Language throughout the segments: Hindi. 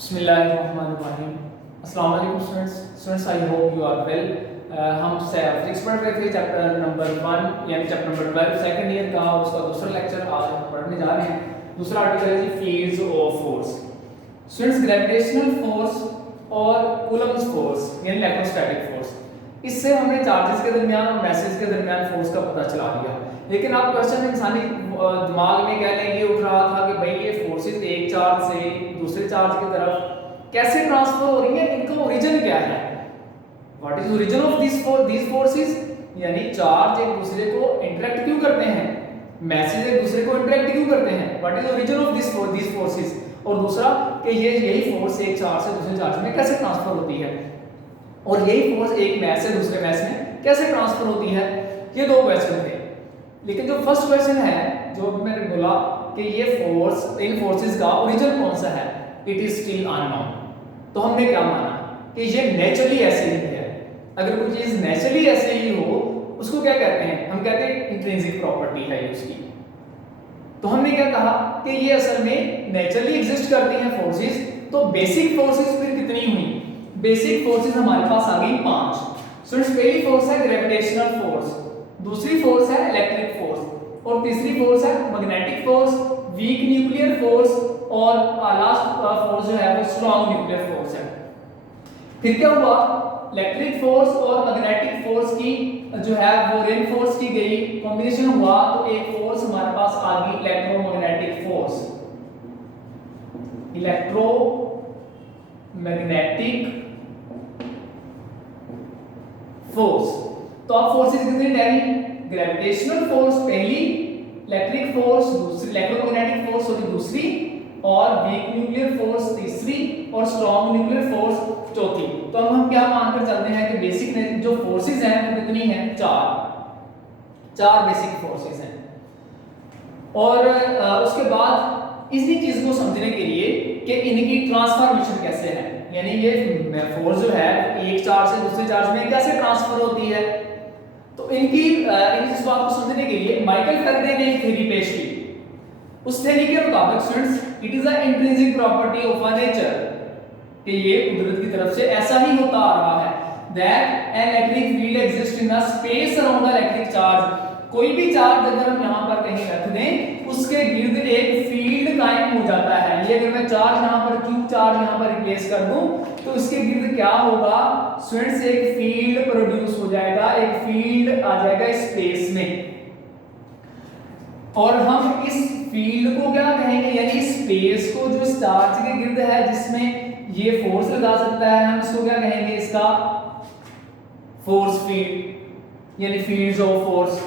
बिस्मिल्लाहिर्रहमानिर्रहीम। अस्सलाम वालेकुम students, I hope you are well. हम फिजिक्स पढ़ रहे थे चैप्टर नंबर 1 यानी चैप्टर नंबर 12 सेकंड ईयर का, उसका दूसरा लेक्चर आज हम पढ़ने जा रहे हैं। दूसरा आर्टिकल है जी fields of force. Students, gravitational force और कूलम्ब्स फोर्स यानी इलेक्ट्रोस्टैटिक फोर्स, इससे हमने चार्जेस के दरमियान और मैसेज के दरमियान फोर्स का पता चला लिया। लेकिन आप क्वेश्चन इंसानी दिमाग में कह लें ये उठ रहा था कि भाई ये फोर्सेस एक चार्ज से दूसरे चार्ज की तरफ कैसे ट्रांसफर हो रही है, इनका ओरिजिन क्या है, what is origin of these forces, यानी चार्ज एक दूसरे को इंटरेक्ट क्यों करते हैं, मैसेज एक दूसरे को इंटरेक्ट क्यों करते हैं, what is origin of these forces, और दूसरा कि ये यही फोर्स एक चार्ज से दूसरे चार्ज में कैसे ट्रांसफर होती है, और यही फोर्स एक मैस से दूसरे मैस में कैसे ट्रांसफर होती है। ये दो क्वेश्चन थे, लेकिन जो फर्स्ट क्वेश्चन है जो मैंने बोला कि ये फोर्स, इन फोर्सेस का ओरिजिन कौन सा है, इट इज स्टिल अननोन। तो हमने क्या माना कि ये नेचुरली ऐसे ही है। अगर कोई चीज नेचुरली ऐसे ही हो उसको क्या कहते हैं, हम कहते हैं इंट्रिंसिक प्रॉपर्टी है उसकी। तो हमने क्या कहा कि ये असल में नेचुरली एग्जिस्ट करती हैं फोर्सेस। तो बेसिक फोर्सेस फिर कितनी हुई, बेसिक फोर्सेस हमारे पास आ गई 5। स्टूडेंट्स, पहली फोर्स है ग्रेविटेशनल फोर्स, दूसरी फोर्स है इलेक्ट्रिक फोर्स, और तीसरी फोर्स है magnetic force, weak nuclear force, और लास्ट फोर्स जो है वो स्ट्रॉन्ग न्यूक्लियर फोर्स है। फिर क्या हुआ, इलेक्ट्रिक फोर्स और मैग्नेटिक फोर्स की जो है वो रेनफोर्स की गई, कॉम्बिनेशन हुआ तो एक फोर्स हमारे पास आ गई इलेक्ट्रोमैग्नेटिक फोर्स, इलेक्ट्रोमैग्नेटिक फोर्स। तो आप फोर्सेस कितनी टहरी, ग्रेविटेशनल फोर्स पहली, इलेक्ट्रिक फोर्स दूसरी, इलेक्ट्रोमैग्नेटिक फोर्स होगी दूसरी, और वीक न्यूक्लियर फोर्स तीसरी, और स्ट्रॉन्ग न्यूक्लियर फोर्स चौथी। तो अब हम क्या मानकर चलते हैं कि बेसिक जो फोर्सेस हैं वो कितनी हैं, चार बेसिक फोर्सेस हैं। और उसके बाद इसी चीज को समझने के लिए कि इनकी ट्रांसफॉर्मेशन कैसे है, यानी ये फोर्स जो है एक चार्ज से दूसरे चार्ज में कैसे ट्रांसफर होती है। तो इनकी इस बात को समझने के लिए माइकल फैराडे ने एक थ्योरी पेश की। उस थ्योरी के मुताबिक students, it is a intrinsic property of a nature, कि ये कुदरत की तरफ से ऐसा ही होता आ रहा है, that an electric field exist in a space around the electric charge. कोई भी चार्ज अगर हम यहां पर कहीं रख दें उसके गिर्द एक फील्ड कायम हो जाता है। ये अगर मैं चार्ज यहां पर क्यू चार्ज यहां पर रिप्लेस कर दूं तो इसके गिर्द क्या होगा स्टूडेंट्स, एक फील्ड प्रोड्यूस हो जाएगा, एक फील्ड आ जाएगा स्पेस में। और हम इस फील्ड को क्या कहेंगे, यानी स्पेस को जो चार्ज के गिर्द है जिसमें ये फोर्स लगा सकता है, हम इसको क्या कहेंगे, इसका फोर्स फील्ड, यानी फील्ड्स ऑफ फोर्स,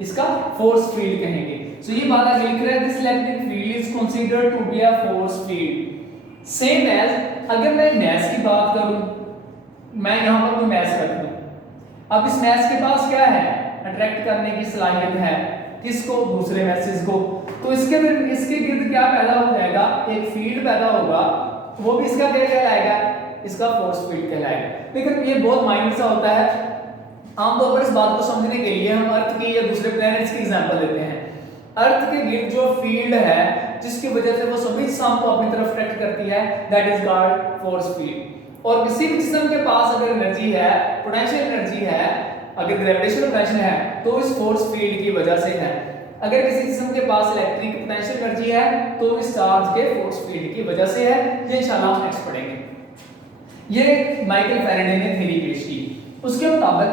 इसका फोर्स फील्ड कहेंगे। सो ये बात आगे लिख रहा है, this electric field is considered to be a force field same as, अगर मैं मैस की बात करूं, मैं यहां पर कोई मैस रख दूं, अब इस मैस के पास क्या है, अट्रैक्ट करने की सलाहियत है, किसको, दूसरे मैसेज को। तो इसके गिर्द क्या पैदा हो जाएगा, एक फील्ड पैदा होगा, वो भी इसका क्या कहलाएगा, इसका फोर्स फील्ड कहलाएगा। लेकिन ये बहुत माइनर सा होता है। आमतौर पर इस बात को समझने के लिए हम अर्थ की या दूसरे प्लैनेट्स की एग्जांपल लेते हैं। अर्थ के गिर्द जो फील्ड है जिसकी वजह से वो सभी शाम को अपनी तरफ अट्रैक्ट करती है, that is called force field. और किसी भी जिस्म के पास अगर एनर्जी है, पोटेंशियल एनर्जी है, अगर ग्रेविटेशनल पोटेंशियल है तो इस फोर्स फील्ड की वजह से है। अगर किसी जिस्म के पास इलेक्ट्रिक पोटेंशियल एनर्जी है तो इस चार्ज के फोर्स फील्ड की वजह से है। ये इंशाल्लाह हम नेक्स्ट पढ़ेंगे। ये माइकल फैराडे ने थ्योरी पेश की। उसके मुताबिक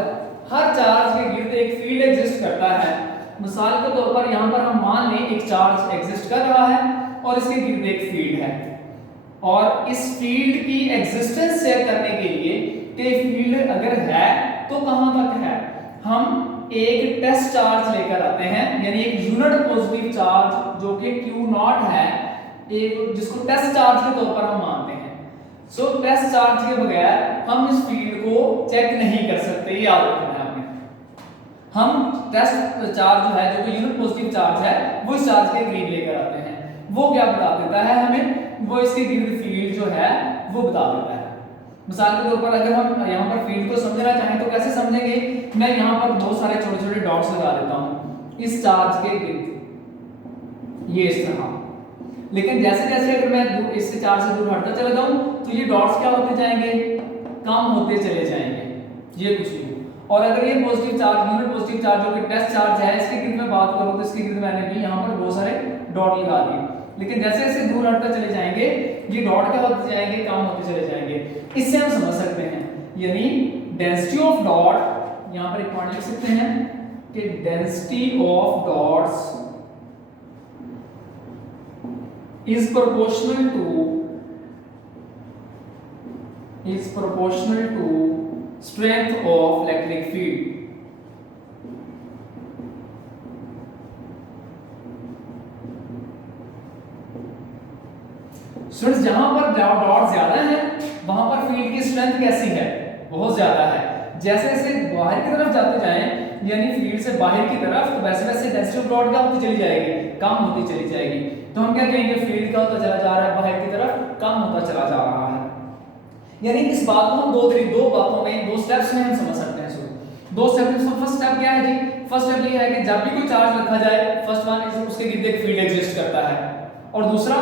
हर चार्ज के गिर्द एक फील्ड एग्जिस्ट करता है। मिसाल के तौर पर यहां पर हम मान लें एक चार्ज एग्जिस्ट कर रहा है और इसके गिर्द एक फील्ड है, और इस फील्ड की एग्जिस्टेंस चेक करने के लिए कि फील्ड अगर है तो कहां तक है, हम एक टेस्ट चार्ज लेकर आते हैं, यानी एक यूनिट पॉजिटिव चार्ज जो कि Q0 है, एक जिसको टेस्ट चार्ज के तौर पर हम मानते हैं। सो टेस्ट चार्ज के बगैर हम इस फील्ड को चेक नहीं कर सकते, याद रखना है आपने। हम टेस्ट चार्ज जो है जो कि यूनिट पॉजिटिव चार्ज है वो इस चार्ज के करीब लेकर आते हैं, वो क्या बता देता है हमें, वो इसके गिर्द फील्ड जो है वो बता देता है। मिसाल के तौर पर अगर हम यहाँ पर फील्ड को समझना चाहें तो कैसे समझेंगे, मैं यहाँ पर बहुत सारे छोटे छोटे डॉट्स लगा देता हूँ इस चार्ज के गिर्द, ये इस तरह। लेकिन जैसे जैसे अगर मैं इससे चार्ज से दूर हटता चला जाऊं तो ये डॉट्स क्या होते जाएंगे, कम होते चले जाएंगे, ये कुछ नहीं। और अगर ये positive charge, unit positive charge जो कि टेस्ट चार्ज है, इसके गिर्द में बात करूं तो इसके गिर्द मैंने भी यहाँ पर बहुत सारे डॉट लगा दिए, लेकिन जैसे जैसे दूर हटते चले जाएंगे ये डॉट क्या होते जाएंगे, कम होते चले जाएंगे। इससे हम समझ सकते हैं, यानी डेंसिटी ऑफ डॉट, यहाँ पर एक पॉइंट लिख सकते हैं कि density of dots is proportional to strength of electric field। Students जहां पर डॉट ज्यादा है वहां पर फील्ड की स्ट्रेंथ कैसी है, बहुत ज्यादा है। जैसे जैसे बाहर की तरफ जाते जाएं, यानी फील्ड से बाहर की तरफ, तो वैसे वैसे डेंसिटी ऑफ डॉट क्या होती चली जाएगी, कम होती चली जाएगी। तो हम क्या कहेंगे, फील्ड क्या होता चला जा रहा है, बाहर की तरफ कम होता चला जा रहा है। यानी इस बात को हम दो बातों में, दो स्टेप्स में हम समझ सकते हैं। सो दो स्टेप में फर्स्ट स्टेप क्या है जी, फर्स्ट स्टेप ये है कि जब भी कोई चार्ज रखा जाए, फर्स्ट वन उसके गिर्द एक फील्ड एग्जिस्ट करता है, और दूसरा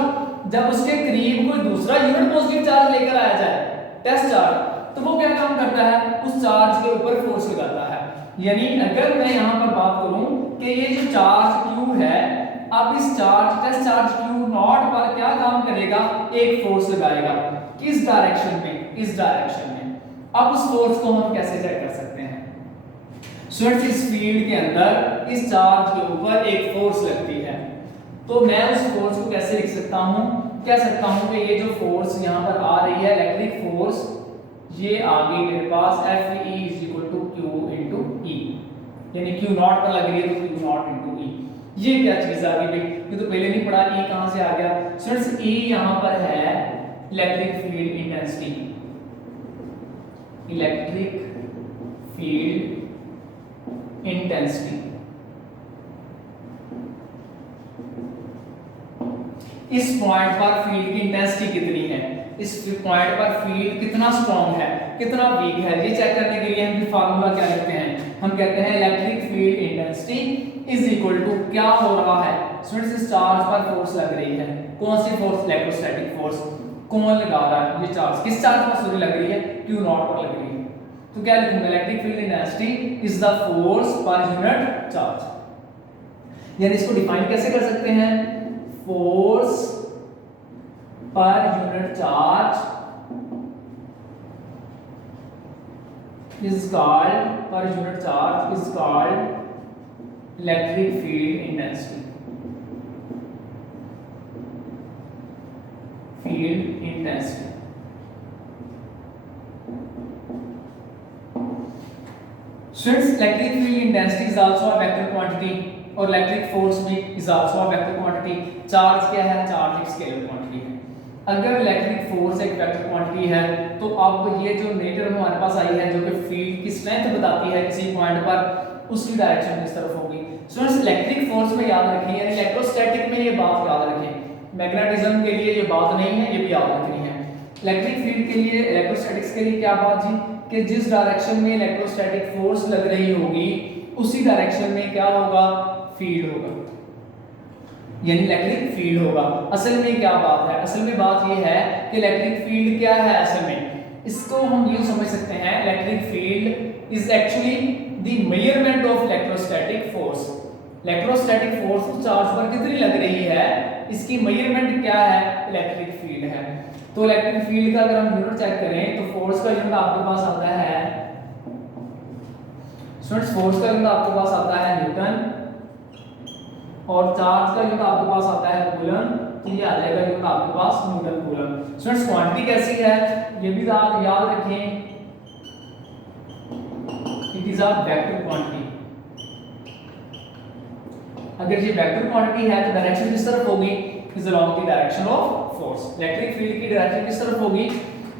जब उसके करीब कोई दूसरा यूनिट पॉजिटिव चार्ज लेकर आया जाए, टेस्ट चार्ज, तो वो क्या काम करता है, उस चार्ज के ऊपर फोर्स लगाता है। यानी अगर मैं यहाँ पर बात करूं कि ये जो चार्ज Q है, अब इस charge test charge Q naught पर क्या काम करेगा, एक फोर्स लगाएगा, किस डायरेक्शन में, इस डायरेक्शन में। अब उस फोर्स को हम कैसे चेक कर सकते हैं, स्टूडेंट्स इस फील्ड के अंदर इस चार्ज के ऊपर एक फोर्स लगती है, तो मैं उस फोर्स को कैसे लिख सकता हूं, कह सकता हूं कि ये जो फोर्स यहां पर आ रही है, इलेक्ट्रिक फोर्स, ये आ गई मेरे पास Fe = Q × E, यानी Q नॉट पर लग रही है तो Q नॉट × E। ये क्या चीज आ गई भाई, ये तो पहले नहीं पढ़ा, E कहां से आ गया स्टूडेंट्स, E यहां पर है electric field intensity, electric field intensity. इस पॉइंट पर फील्ड की इंटेंसिटी कितनी है, इस पॉइंट पर फील्ड कितना स्ट्रांग है, कितना वीक है, ये चेक करने के लिए हम फार्मूला क्या लिखते हैं, हम कहते हैं electric field intensity is equal to, क्या हो रहा है स्टूडेंट्स, इस चार्ज पर फोर्स लग रही है, कौन सी फोर्स, इलेक्ट्रोस्टैटिक फोर्स, कौन लगा रहा है, ये चार्ज, किस चार्ज पर सॉरी लग रही है, Q नॉट पर लग रही है। तो क्या लिखूंगा, electric field intensity is the force per unit charge. यानी इसको डिफाइन कैसे कर सकते हैं, force per unit charge is called, per unit charge is called electric field intensity, field intensity। Students, electric field intensity is also a vector quantity, और इलेक्ट्रिक फोर्स भी is also a vector quantity. Charge क्या है, चार्ज एक स्केलर क्वांटिटी है। अगर इलेक्ट्रिक फोर्स एक वेक्टर क्वांटिटी है तो अब ये जो नई टर्म हमारे पास आई है जो कि फील्ड की स्ट्रेंथ बताती है किसी पॉइंट पर, उसकी डायरेक्शन किस तरफ होगी। स्टूडेंट्स इलेक्ट्रिक फोर्स में याद रखें, यानी इलेक्ट्रोस्टैटिक में ये बात याद रखें, मैग्नेटिज्म के लिए ये बात नहीं है, ये भी याद रखनी है। इलेक्ट्रिक फील्ड के लिए, इलेक्ट्रोस्टैटिक्स के लिए क्या बात जी, कि जिस डायरेक्शन में इलेक्ट्रोस्टैटिक फोर्स लग रही होगी उसी डायरेक्शन में क्या होगा, फील्ड होगा, यानी इलेक्ट्रिक फील्ड होगा। असल में क्या बात है, असल में बात ये है कि इलेक्ट्रिक फील्ड क्या है, असल में इसको हम यूं समझ सकते हैं, electric field is actually the measurement of electrostatic force. Electrostatic force उस चार्ज पर कितनी लग रही है, इसकी मेजरमेंट क्या है, इलेक्ट्रिक फील्ड है। तो इलेक्ट्रिक फील्ड का अगर हम यूनिट चेक करें तो फोर्स का यूनिट आपके पास आता है, स्टूडेंट्स फोर्स का यूनिट आपके पास आता है न्यूटन, और चार्ज का यूनिट आपके पास आता है कूलम, तो ये आ जाएगा यूनिट आपके पास न्यूटन कूलम। स्टूडेंट्स क्वांटिटी कैसी है ये भी आप याद रखें, it is a vector quantity. अगर ये वेक्टर क्वांटिटी है तो डायरेक्शन किस तरफ होगी, is along the direction of force. Electric field की डायरेक्शन किस तरफ होगी,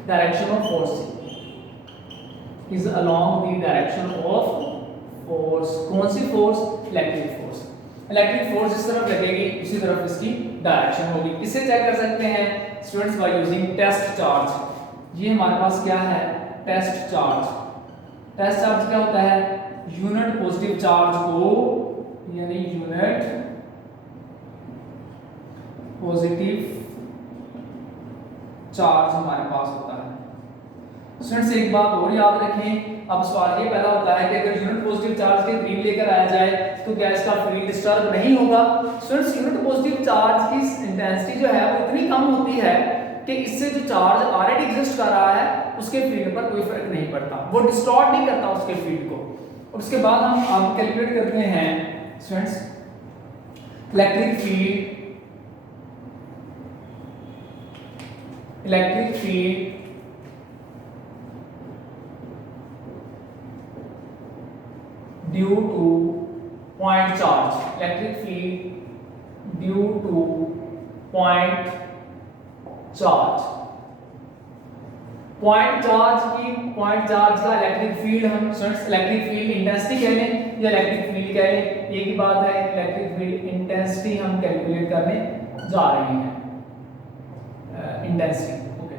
direction of force, is along the direction of force. कौन सी force, electric force. Electric force जिस तरफ लगेगी उसी तरफ इसकी डायरेक्शन होगी। इसे चेक कर सकते हैं students by using test charge. ये हमारे पास क्या है, टेस्ट चार्ज। टेस्ट चार्ज क्या होता है, यूनिट पॉजिटिव चार्ज को, यानी यूनिट पॉजिटिव चार्ज हमारे पास होता है। स्टूडेंट्स एक बात और याद रखें, अब सवाल ये पहला होता है कि अगर यूनिट पॉजिटिव चार्ज के करीब लेकर आया जाए तो क्या इसका फील्ड डिस्टर्ब नहीं होगा। स्टूडेंट्स यूनिट पॉजिटिव चार्ज की इंटेंसिटी जो है वो इतनी कम होती है कि इससे जो चार्ज ऑलरेडी एग्जिस्ट कर रहा है उसके फील्ड पर कोई फर्क नहीं पड़ता, वो डिस्टॉर्ट नहीं करता उसके फील्ड को। और उसके बाद हम कैलकुलेट करते हैं students electric field due two point charge, electric field due two point charge. Point charge का इलेक्ट्रिक फील्ड हम स्टूडेंट्स इलेक्ट्रिक फील्ड इंटेंसिटी कह लें या इलेक्ट्रिक फील्ड कह लें, एक ही बात है। इलेक्ट्रिक फील्ड इंटेंसिटी हम कैलकुलेट करने जा रहे हैं, इंटेंसिटी। ओके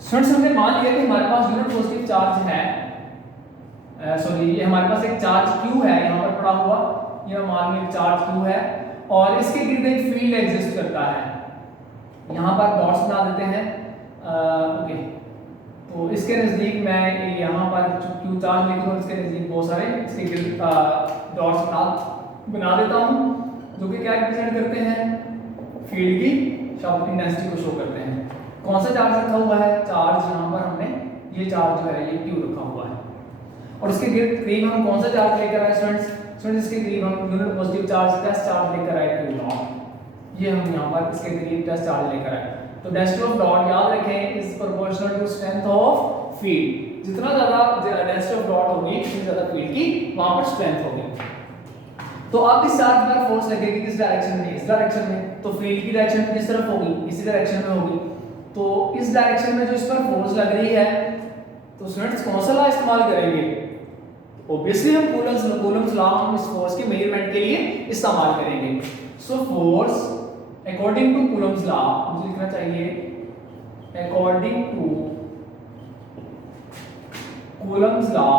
स्टूडेंट्स, हमने मान लिया कि हमारे पास यूनिट पॉजिटिव चार्ज है, सॉरी ये हमारे पास एक चार्ज Q है यहाँ पर पड़ा हुआ, ये मान लीजिए चार्ज Q है और इसके गिर्द एक फील्ड एग्जिस्ट करता है। यहाँ पर डॉट्स बना देते हैं। ओके तो इसके नज़दीक मैं यहाँ पर Q चार्ज लिख दूँ, इसके नज़दीक बहुत सारे इसके गिर्द डॉट्स बना देता हूँ जो कि क्या रिप्रेजेंट करते हैं, फील्ड की इंटेंसिटी को शो करते हैं। कौन सा चार्ज रखा हुआ है, चार्ज यहाँ पर हमने ये चार्ज जो है ये Q रखा हुआ है और इसके करीब हम कौन सा चार्ज लेकर आए स्टूडेंट्स, इसके करीब हम unit positive charge test charge लेकर आए Q नॉट, ये हम यहाँ पर इसके करीब टेस्ट चार्ज लेकर आए। तो डेंसिटी ऑफ डॉट याद रखें is proportional to strength of field, जितना ज्यादा डेंसिटी ऑफ डॉट होगी उतनी ज्यादा फील्ड की वहां पर स्ट्रेंथ होगी। तो अब इस चार्ज पर फोर्स लगेगी किस डायरेक्शन में, इस डायरेक्शन में, तो फील्ड की डायरेक्शन किस तरफ होगी, इसी डायरेक्शन में होगी। तो इस डायरेक्शन में जो इस पर फोर्स लग रही है तो स्टूडेंट्स कौन सा लॉ इस्तेमाल करेंगे, ऑब्वियसली हम कूलम्स लॉ हम इस फोर्स के मेजरमेंट के लिए इस्तेमाल करेंगे। So force according to Coulomb's law, मुझे लिखना चाहिए according to Coulomb's law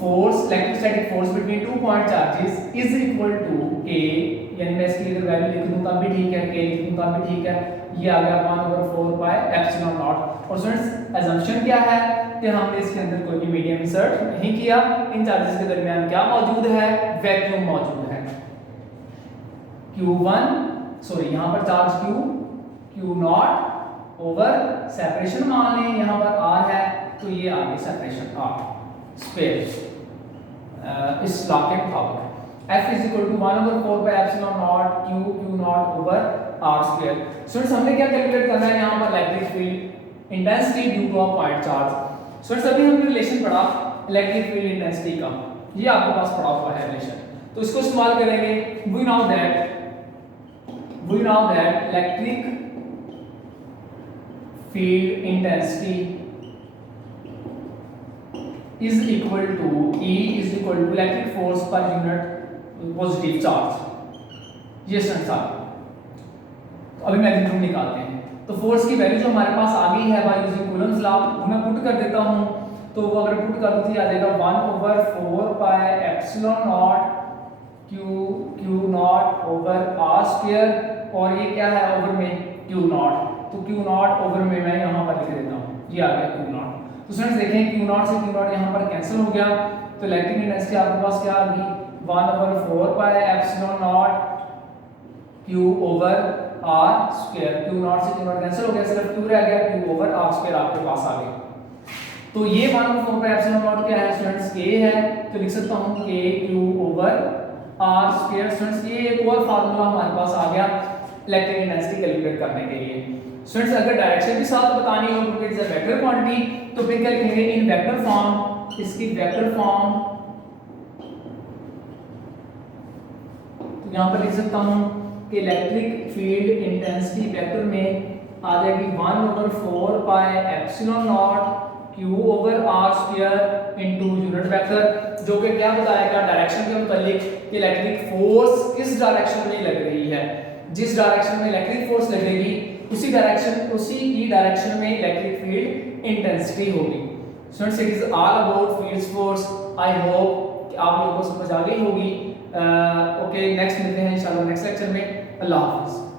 force electrostatic force between two point charges is equal to K, यानी मैं इसकी अगर वैल्यू लिख दूं तब भी ठीक है, K लिख दूं तब भी ठीक है, ये आ गया 1/4 पाई एप्सिलॉन नॉट। और स्टूडेंट्स अजम्पशन क्या है कि हमने इसके अंदर कोई भी मीडियम इंसर्ट नहीं किया, इन चार्जेस के दरमियान क्या मौजूद है, वैक्यूम मौजूद है। Q1 सॉरी यहाँ पर चार्ज Q0 ओवर सेपरेशन मान लें यहाँ पर R है तो ये आ गई सेपरेशन R स्पेस इस लॉ के मुताबिक F is equal to 1/4 by epsilon naught Q naught over R square। Students हमने क्या कैलकुलेट करना है यहाँ पर electric field intensity due to a point charge. Students अभी हमने रिलेशन पढ़ा इलेक्ट्रिक फील्ड इंटेंसिटी का, ये आपके पास पड़ा हुआ है रिलेशन, तो इसको इस्तेमाल करेंगे। We know that electric field intensity is equal to E is equal to electric force per unit positive charge। ये संसार तो अभी मैग्नीट्यूड निकालते हैं, तो फोर्स की वैल्यू जो हमारे पास आ गई है बाय यूजिंग कूलम्स लॉ वो मैं पुट कर देता हूं, तो वो अगर पुट कर दूं तो आ जाएगा 1/4 pi epsilon not Q not over R square और ये क्या है ओवर में Q नॉट, तो Q नॉट ओवर में मैं यहां पर लिख देता हूं, ये आ गया Q नॉट। तो स्टूडेंट्स देखें Q0 से Q0 यहाँ पर कैंसिल हो गया, तो इलेक्ट्रिक इंटेंसिटी आपके पास क्या आ गई 1/4 pi epsilon not Q over R square. Q0 से Q0 कैंसिल हो गया, सिर्फ Q रह गया, Q ओवर R स्क्वायर आपके पास आ गया। तो ये 1/4 पाई एप्सिलॉन नॉट क्या है स्टूडेंट्स, K है, तो लिख सकता हूँ K Q over R square. Students ये एक और फार्मूला हमारे पास आ गया इलेक्ट्रिक इंटेंसिटी कैलकुलेट करने के लिए। स्टूडेंट्स अगर डायरेक्शन भी साथ बतानी हो क्योंकि इट्स अ वेक्टर क्वांटिटी तो फिर क्या लिखेंगे इन वेक्टर फॉर्म, इसकी वेक्टर फॉर्म तो यहां पर लिख सकता हूं कि इलेक्ट्रिक फील्ड इंटेंसिटी वेक्टर में आ जाएगी 1/4 pi epsilon not Q over R square into unit vector, जो कि क्या बताएगा डायरेक्शन के मुताबिक कि इलेक्ट्रिक फोर्स किस डायरेक्शन में लग रही है, जिस डायरेक्शन में इलेक्ट्रिक फोर्स लगेगी उसी की डायरेक्शन में इलेक्ट्रिक फील्ड इंटेंसिटी होगी। Students it is all about fields force. I hope कि आप लोगों को समझ आ गई होगी। ओके नेक्स्ट मिलते हैं इंशाल्लाह नेक्स्ट लेक्चर में। अल्लाह हाफिज़।